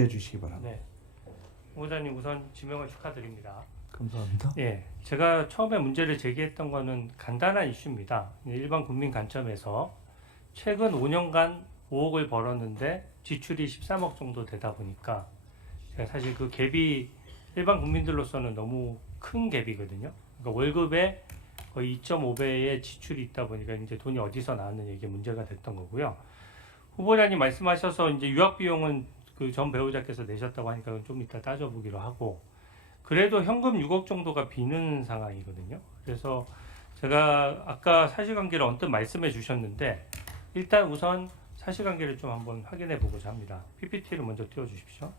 해 주시기 바랍니다. 네. 후보자님 우선 지명을 축하드립니다. 감사합니다. 예, 제가 처음에 문제를 제기했던 거는 간단한 이슈입니다. 일반 국민 관점에서 최근 5년간 5억을 벌었는데 지출이 13억 정도 되다 보니까 제가 사실 그 갭이 일반 국민들로서는 너무 큰 갭이거든요. 그러니까 월급에 거의 2.5배의 지출이 있다 보니까 이제 돈이 어디서 나왔느냐 이게 문제가 됐던 거고요. 후보자님 말씀하셔서 이제 유학 비용은 그 전 배우자께서 내셨다고 하니까 좀 이따 따져보기로 하고, 그래도 현금 6억 정도가 비는 상황이거든요. 그래서 제가 아까 사실관계를 언뜻 말씀해 주셨는데 일단 우선 사실관계를 좀 한번 확인해 보고자 합니다. PPT를 먼저 띄워 주십시오.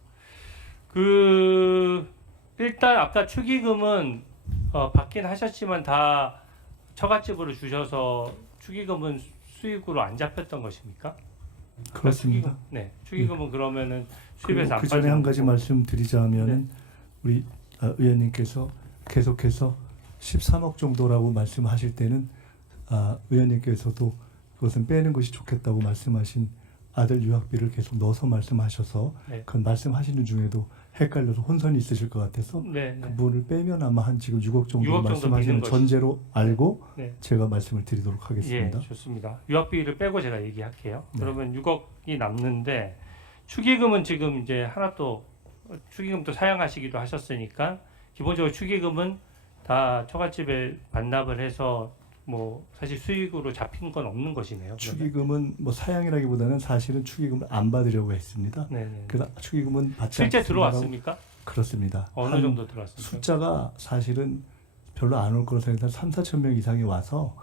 일단 아까 축의금은 받긴 하셨지만 다 처갓집으로 주셔서 축의금은 수익으로 안 잡혔던 것입니까? 그렇습니다. 네, 축의금은 그러면은 그리고 수입에서 안 그 전에 한 가지 빠지는 말씀드리자면은 우리 의원님께서 계속해서 13억 정도라고 말씀하실 때는 의원님께서도 그것은 빼는 것이 좋겠다고 말씀하신 아들 유학비를 계속 넣어서 말씀하셔서 네. 그 말씀하시는 중에도 헷갈려서 혼선이 있으실 것 같아서 네, 그 부분을 빼면 아마 한 지금 6억 정도 6억 정도 말씀하시는 비는 전제로 알고 네. 제가 말씀을 드리도록 하겠습니다. 예, 좋습니다. 유학비를 빼고 제가 얘기할게요. 네. 그러면 6억이 남는데 축의금은 지금 이제 하나 또 축의금도 사용하시기도 하셨으니까 기본적으로 축의금은 다 처갓집에 반납을 해서 뭐 사실 수익으로 잡힌 건 없는 것이네요. 축의금은 뭐 사양이라기보다는 사실은 축의금을 안 받으려고 했습니다. 네네. 그래서 축의금은 받지 실제 않겠습니다라고- 들어왔습니까? 그렇습니다. 어느 한 정도 들어왔습니까? 숫자가 사실은 별로 안 올 거로 생각해서 3, 4천 명 이상이 와서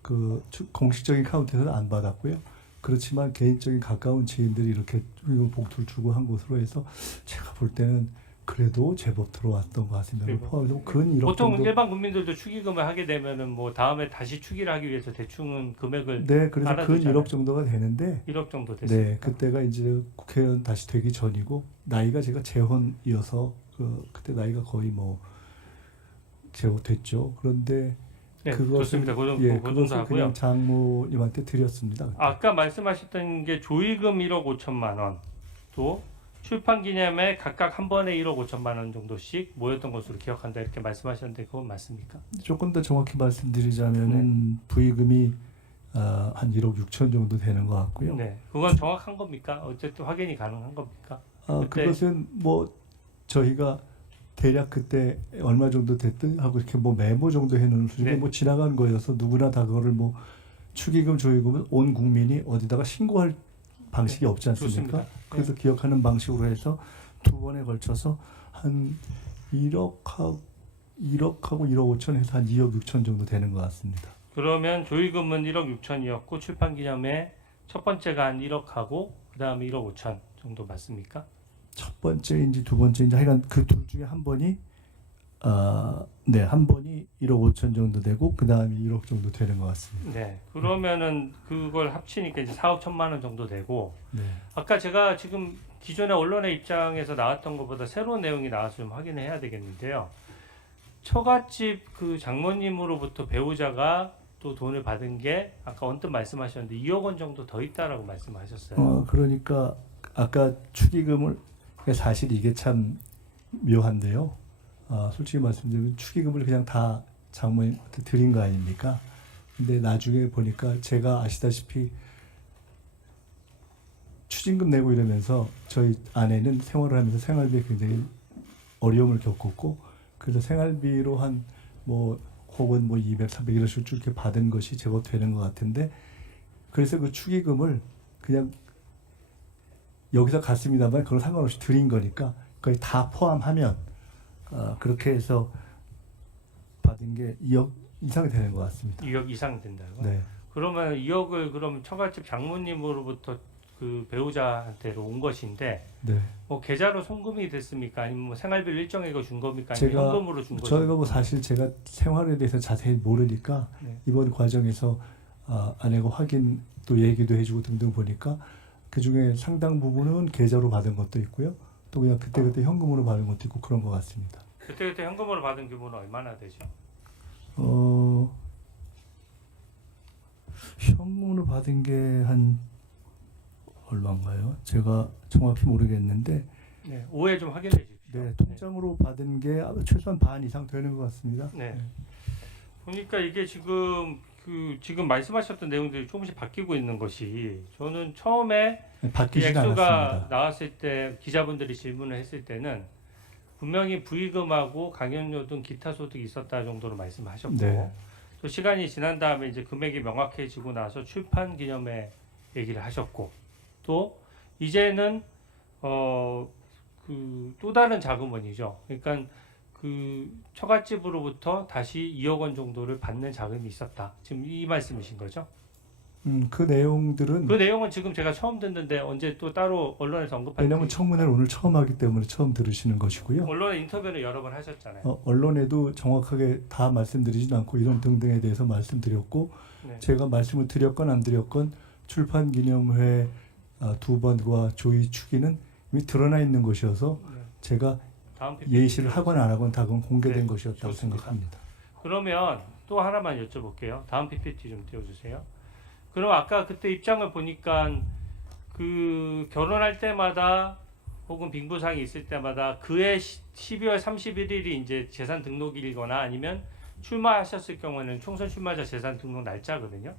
그 공식적인 카운트에서는 안 받았고요. 그렇지만 개인적인 가까운 지인들이 이렇게 축의금 봉투를 주고 한 곳으로 해서 제가 볼 때는 그래도 제법 들어왔던 것 같습니다. 그리고 포함해서 근 1억 보통 정도. 일반 국민들도 축의금을 하게 되면은 뭐 다음에 다시 축의를 하기 위해서 대충은 금액을 네, 그래서 근 알아두잖아요. 1억 정도가 되는데 1억 정도 됐습니다. 네, 그때가 이제 국회의원 다시 되기 전이고 나이가 제가 재혼이어서 그때 나이가 거의 뭐 제호됐죠. 그런데 네, 그것은 좋습니다. 그 예, 정도 그것을 하고요. 그냥 장모님한테 드렸습니다. 아까 말씀하셨던 게 조의금 1억 5천만 원, 또 출판 기념에 각각 한 번에 1억 5천만 원 정도씩 모였던 것으로 기억한다 이렇게 말씀하셨는데 그건 맞습니까? 조금 더 정확히 말씀드리자면은 부의금이 한 1억 6천 정도 되는 것 같고요. 네, 그건 정확한 겁니까? 어쨌든 확인이 가능한 겁니까? 그때- 그것은 뭐 저희가 대략 그때 얼마 정도 됐든 하고 이렇게 뭐 메모 정도 해놓은 수준이 네. 뭐 지나간 거여서 누구나 다 그거를 뭐 축의금 조의금은 온 국민이 어디다가 신고할 방식이 없지 않습니까? 좋습니다. 그래서 기억하는 방식으로 해서 두 번에 걸쳐서 한 1억하고 1억 5천 해서 한 2억 6천 정도 되는 것 같습니다. 그러면 조의금은 1억 6천이었고 출판 기념에 첫 번째가 한 1억하고 그 다음에 1억 5천 정도 맞습니까? 첫 번째인지 두 번째인지 하여간 그 둘 중에 한 번이 한 번이 1억 5천 정도 되고 그 다음에 1억 정도 되는 것 같습니다. 네, 그러면은 그걸 합치니까 이제 4억 1천만 원 정도 되고 네. 아까 제가 지금 기존의 언론의 입장에서 나왔던 것보다 새로운 내용이 나와서 좀 확인해야 되겠는데요. 처갓집 그 장모님으로부터 배우자가 또 돈을 받은 게 아까 언뜻 말씀하셨는데 2억 원 정도 더 있다라고 말씀하셨어요. 그러니까 아까 축의금을 사실 이게 참 묘한데요. 솔직히 말씀드리면 축의금을 그냥 다 장모님한테 드린 거 아닙니까? 근데 나중에 보니까 제가 아시다시피 추징금 내고 이러면서 저희 아내는 생활을 하면서 생활비에 굉장히 어려움을 겪었고 그래서 생활비로 한 뭐 혹은 뭐 200, 300 이런 식으로 쭉 이렇게 받은 것이 제법 되는 것 같은데 그래서 그 축의금을 그냥 여기서 갔습니다만 그건 상관없이 드린 거니까 거의 다 포함하면 그렇게 해서 받은 게 2억 이상이 되는 것 같습니다. 2억 이상 된다고? 네. 그러면 2억을 그럼 처갓집 장모님으로부터 그 배우자한테로 온 것인데 네. 뭐 계좌로 송금이 됐습니까? 아니면 뭐 생활비를 일정액을 준 겁니까? 아니면 제가 현금으로 준 겁니까? 저희가 뭐 사실 제가 생활에 대해서 자세히 모르니까 네. 이번 과정에서 아내가 확인 또 얘기도 해주고 등등 보니까 그 중에 상당 부분은 계좌로 받은 것도 있고요. 또 그냥 그때그때 현금으로 받은 것도 있고 그런 것 같습니다. 그때 현금으로 받은 규모는 얼마나 되죠? 현금으로 받은 게 한 얼마인가요? 제가 정확히 모르겠는데 오해 좀 확인해 주십시오. 네, 통장으로 받은 게 최소한 반 이상 되는 것 같습니다. 네. 보니까 이게 지금 지금 말씀하셨던 내용들이 조금씩 바뀌고 있는 것이 저는 처음에 이 바뀌진 액수가 않았습니다. 나왔을 때 기자분들이 질문을 했을 때는 분명히 부의금하고 강연료 등 기타 소득이 있었다 정도로 말씀하셨고 네. 또 시간이 지난 다음에 이제 금액이 명확해지고 나서 출판 기념회 얘기를 하셨고 또 이제는 또 다른 자금원이죠. 그러니까 그 처갓집으로부터 다시 2억 원 정도를 받는 자금이 있었다. 지금 이 말씀이신 거죠? 그 내용들은 그 내용은 지금 제가 처음 듣는데 언제 또 따로 언론에서 언급한 왜냐하면 청문회를 오늘 처음 하기 때문에 처음 들으시는 것이고요. 언론에 인터뷰를 여러 번 하셨잖아요. 언론에도 정확하게 다 말씀드리진 않고 이런 등등에 대해서 말씀드렸고 네. 제가 말씀을 드렸건 안 드렸건 출판기념회 2번과 조의 추기는 이미 드러나 있는 것이어서 네. 제가 다음 PPT 예시를 하거나 안 하건 다 그건 공개된 네, 것이었다고 좋습니다. 생각합니다. 그러면 또 하나만 여쭤볼게요. 다음 PPT 좀 띄워주세요. 그럼 아까 그때 입장을 보니까 그 결혼할 때마다 혹은 빙부상이 있을 때마다 그해 12월 31일이 이제 재산 등록일이거나 아니면 출마하셨을 경우에는 총선 출마자 재산 등록 날짜거든요.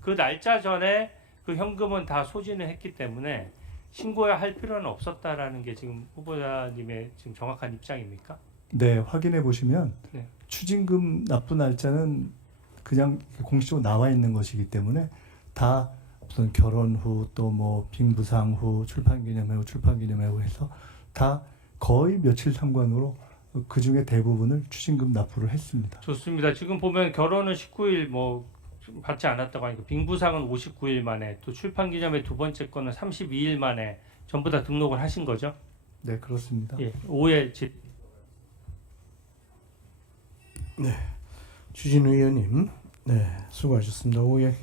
그 날짜 전에 그 현금은 다 소진을 했기 때문에 신고해야 할 필요는 없었다라는 게 지금 후보자님의 지금 정확한 입장입니까? 네, 확인해 보시면 네. 추징금 납부 날짜는 그냥 공식적으로 나와 있는 것이기 때문에 다 무슨 결혼 후 또 뭐 빙부상 후 출판기념회 후 출판기념회 후 해서 다 거의 며칠 상관으로 그 중에 대부분을 추징금 납부를 했습니다. 좋습니다. 지금 보면 결혼은 19일 뭐 받지 않았다고 하니까 빙부상은 59일 만에 또 출판기념회 두 번째 거는 32일 만에 전부 다 등록을 하신 거죠? 네, 그렇습니다. 예, 오해 추진우 의원님, 네, 수고하셨습니다. 오후에